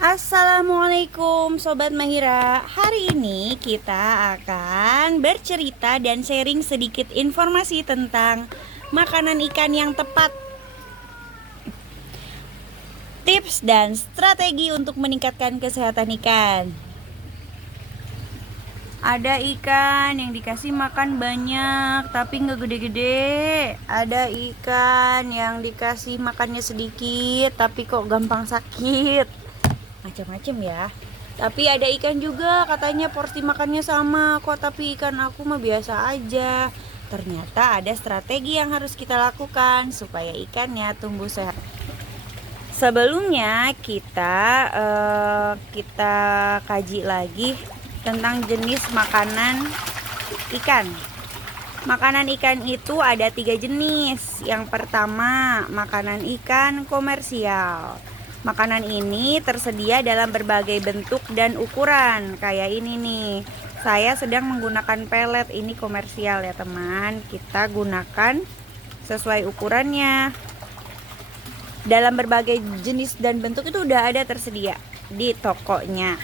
Assalamualaikum Sobat Mahira. Hari ini kita akan bercerita dan sharing sedikit informasi tentang makanan ikan yang tepat, tips dan strategi untuk meningkatkan kesehatan ikan. Ada ikan yang dikasih makan banyak tapi nggak gede-gede. Ada ikan yang dikasih makannya sedikit tapi kok gampang sakit. Macam-macam ya. Tapi ada ikan juga katanya porsi makannya sama kok, tapi ikan aku mah biasa aja. Ternyata ada strategi yang harus kita lakukan supaya ikannya tumbuh sehat. Sebelumnya kita kaji lagi tentang jenis makanan ikan. Makanan ikan itu ada 3 jenis. Yang pertama, makanan ikan komersial. Makanan ini tersedia dalam berbagai bentuk dan ukuran. Kayak ini nih. Saya sedang menggunakan pelet, ini komersial ya teman. Kita gunakan sesuai ukurannya. Dalam berbagai jenis dan bentuk itu udah ada tersedia di tokonya.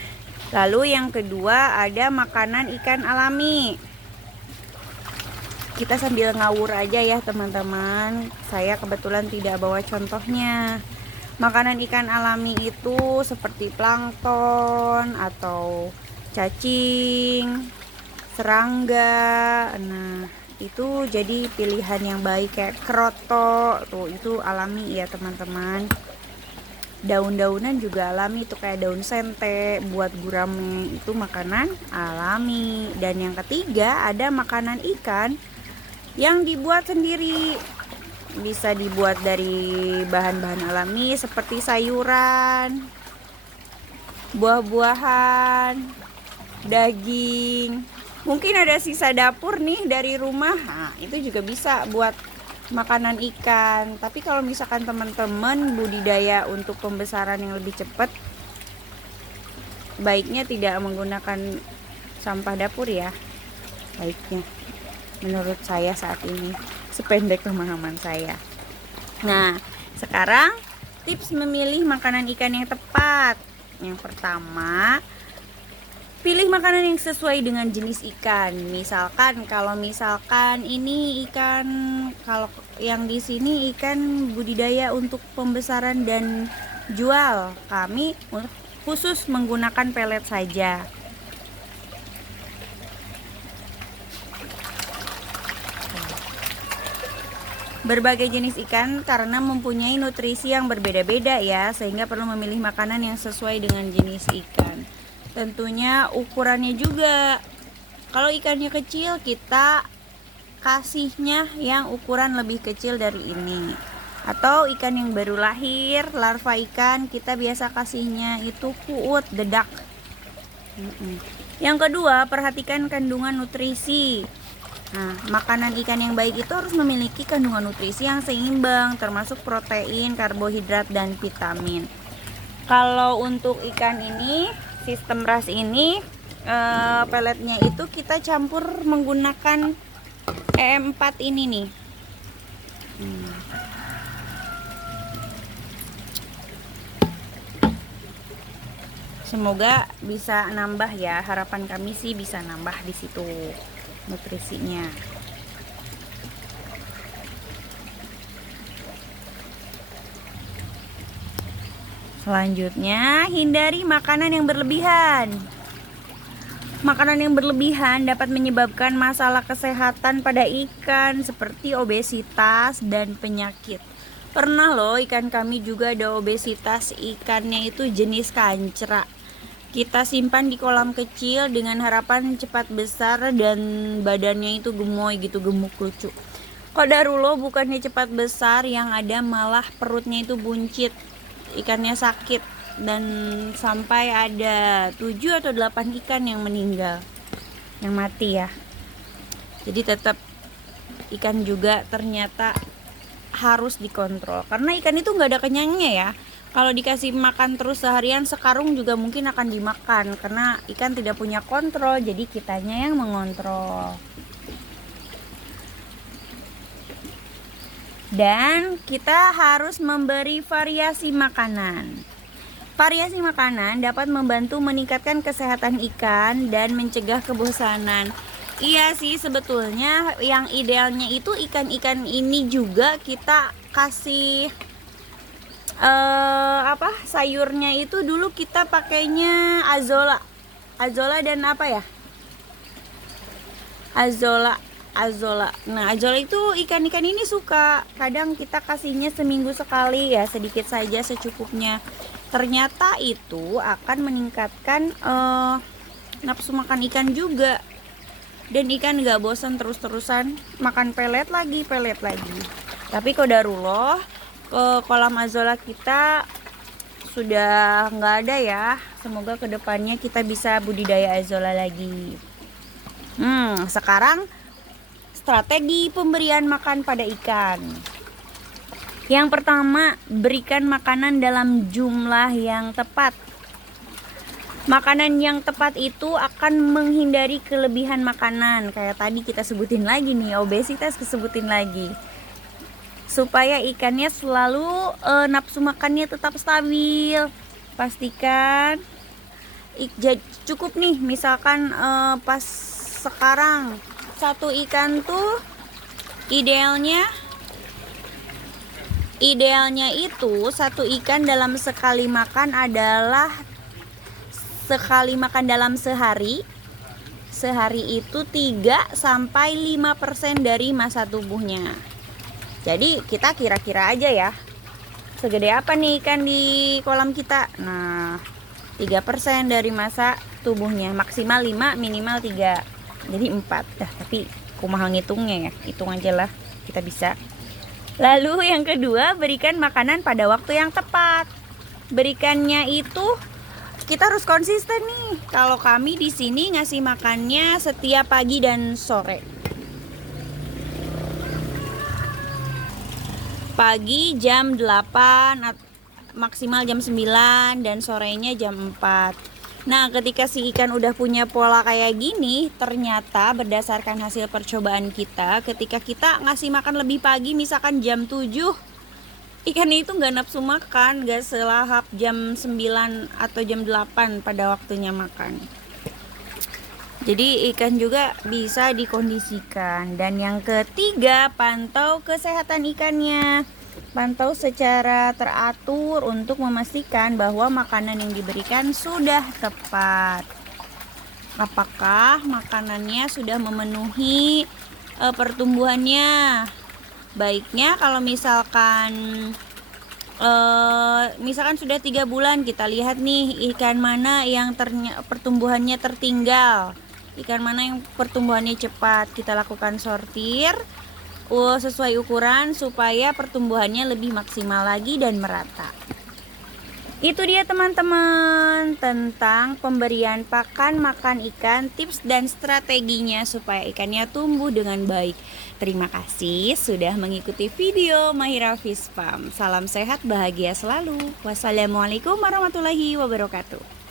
Lalu yang kedua ada makanan ikan alami. Kita sambil ngawur aja ya teman-teman. Saya kebetulan tidak bawa contohnya. Makanan ikan alami itu seperti plankton atau cacing, serangga. Nah, itu jadi pilihan yang baik kayak kroto. Tuh, itu alami ya teman-teman. Daun-daunan juga alami, itu kayak daun sente buat gurame, itu makanan alami. Dan yang ketiga ada makanan ikan yang dibuat sendiri. Bisa dibuat dari bahan-bahan alami seperti sayuran, buah-buahan, daging. Mungkin ada sisa dapur nih dari rumah. Nah, itu juga bisa buat makanan ikan. Tapi kalau misalkan teman-teman budidaya untuk pembesaran yang lebih cepat, baiknya tidak menggunakan sampah dapur ya. Baiknya menurut saya saat ini, sependek pemahaman saya. Nah, sekarang tips memilih makanan ikan yang tepat. Yang pertama, pilih makanan yang sesuai dengan jenis ikan. Kalau misalkan ini ikan, kalau yang di sini ikan budidaya untuk pembesaran dan jual, kami khusus menggunakan pelet saja. Berbagai jenis ikan karena mempunyai nutrisi yang berbeda-beda ya, sehingga perlu memilih makanan yang sesuai dengan jenis ikan. Tentunya ukurannya juga. Kalau ikannya kecil, kita kasihnya yang ukuran lebih kecil dari ini. Atau ikan yang baru lahir, larva ikan, kita biasa kasihnya itu puut, dedak. Yang kedua, perhatikan kandungan nutrisi. Nah, makanan ikan yang baik itu harus memiliki kandungan nutrisi yang seimbang, termasuk protein, karbohidrat, dan vitamin. Kalau untuk ikan ini, sistem ras ini, peletnya itu kita campur menggunakan EM4 ini nih. Semoga bisa nambah ya, harapan kami sih bisa nambah di situ nutrisinya. Selanjutnya, hindari makanan yang berlebihan. Makanan yang berlebihan dapat menyebabkan masalah kesehatan pada ikan seperti obesitas dan penyakit. Pernah loh ikan kami juga ada obesitas, ikannya itu jenis kancra. Kita simpan di kolam kecil dengan harapan cepat besar dan badannya itu gemoy gitu, gemuk lucu. Qadarullah bukannya cepat besar, yang ada malah perutnya itu buncit. Ikannya sakit dan sampai ada 7 atau 8 ikan yang meninggal, yang mati ya. Jadi tetap ikan juga ternyata harus dikontrol, karena ikan itu nggak ada kenyangnya ya. Kalau dikasih makan terus seharian, sekarung juga mungkin akan dimakan, karena ikan tidak punya kontrol, jadi kitanya yang mengontrol. Dan kita harus memberi variasi makanan. Variasi makanan dapat membantu meningkatkan kesehatan ikan dan mencegah kebosanan. Iya sih, sebetulnya yang idealnya itu ikan-ikan ini juga kita kasih sayurnya itu dulu kita pakainya azola dan apa ya, azola. Nah, azola itu ikan-ikan ini suka, kadang kita kasihnya seminggu sekali ya, sedikit saja secukupnya. Ternyata itu akan meningkatkan nafsu makan ikan juga, dan ikan gak bosan terus-terusan makan pelet lagi. Tapi qadarullah, ke kolam azola kita sudah nggak ada ya. Semoga kedepannya kita bisa budidaya azola lagi. Sekarang strategi pemberian makan pada ikan. Yang pertama, berikan makanan dalam jumlah yang tepat. Makanan yang tepat itu akan menghindari kelebihan makanan. Kayak tadi kita sebutin lagi nih, obesitas kesebutin lagi. Supaya ikannya selalu nafsu makannya tetap stabil. Pastikan cukup nih, misalkan pas sekarang satu ikan tuh idealnya itu satu ikan dalam sekali makan adalah dalam sehari itu 3-5% dari massa tubuhnya. Jadi kita kira-kira aja ya, segede apa nih ikan di kolam kita. Nah, 3% dari massa tubuhnya, maksimal 5, minimal 3, jadi 4. Tapi kumaha ngitungnya ya, hitung aja lah, kita bisa. Lalu yang kedua, berikan makanan pada waktu yang tepat. Berikannya itu kita harus konsisten nih. Kalau kami di sini ngasih makannya setiap pagi dan sore. Pagi jam 8, maksimal jam 9, dan sorenya jam 4. Nah, ketika si ikan udah punya pola kayak gini, ternyata berdasarkan hasil percobaan kita, ketika kita ngasih makan lebih pagi, misalkan jam 7, ikan itu gak nafsu makan, gak selahap jam 9 atau jam 8 pada waktunya makan. Jadi ikan juga bisa dikondisikan. Dan yang ketiga, pantau kesehatan ikannya. Pantau secara teratur untuk memastikan bahwa makanan yang diberikan sudah tepat. Apakah makanannya sudah memenuhi pertumbuhannya? Baiknya kalau misalkan sudah 3 bulan, kita lihat nih ikan mana yang pertumbuhannya tertinggal, ikan mana yang pertumbuhannya cepat. Kita lakukan sortir sesuai ukuran supaya pertumbuhannya lebih maksimal lagi dan merata. Itu dia teman-teman tentang pemberian pakan makan ikan, tips dan strateginya supaya ikannya tumbuh dengan baik. Terima kasih sudah mengikuti video Mahira Fish Farm. Salam sehat, bahagia selalu. Wassalamualaikum warahmatullahi wabarakatuh.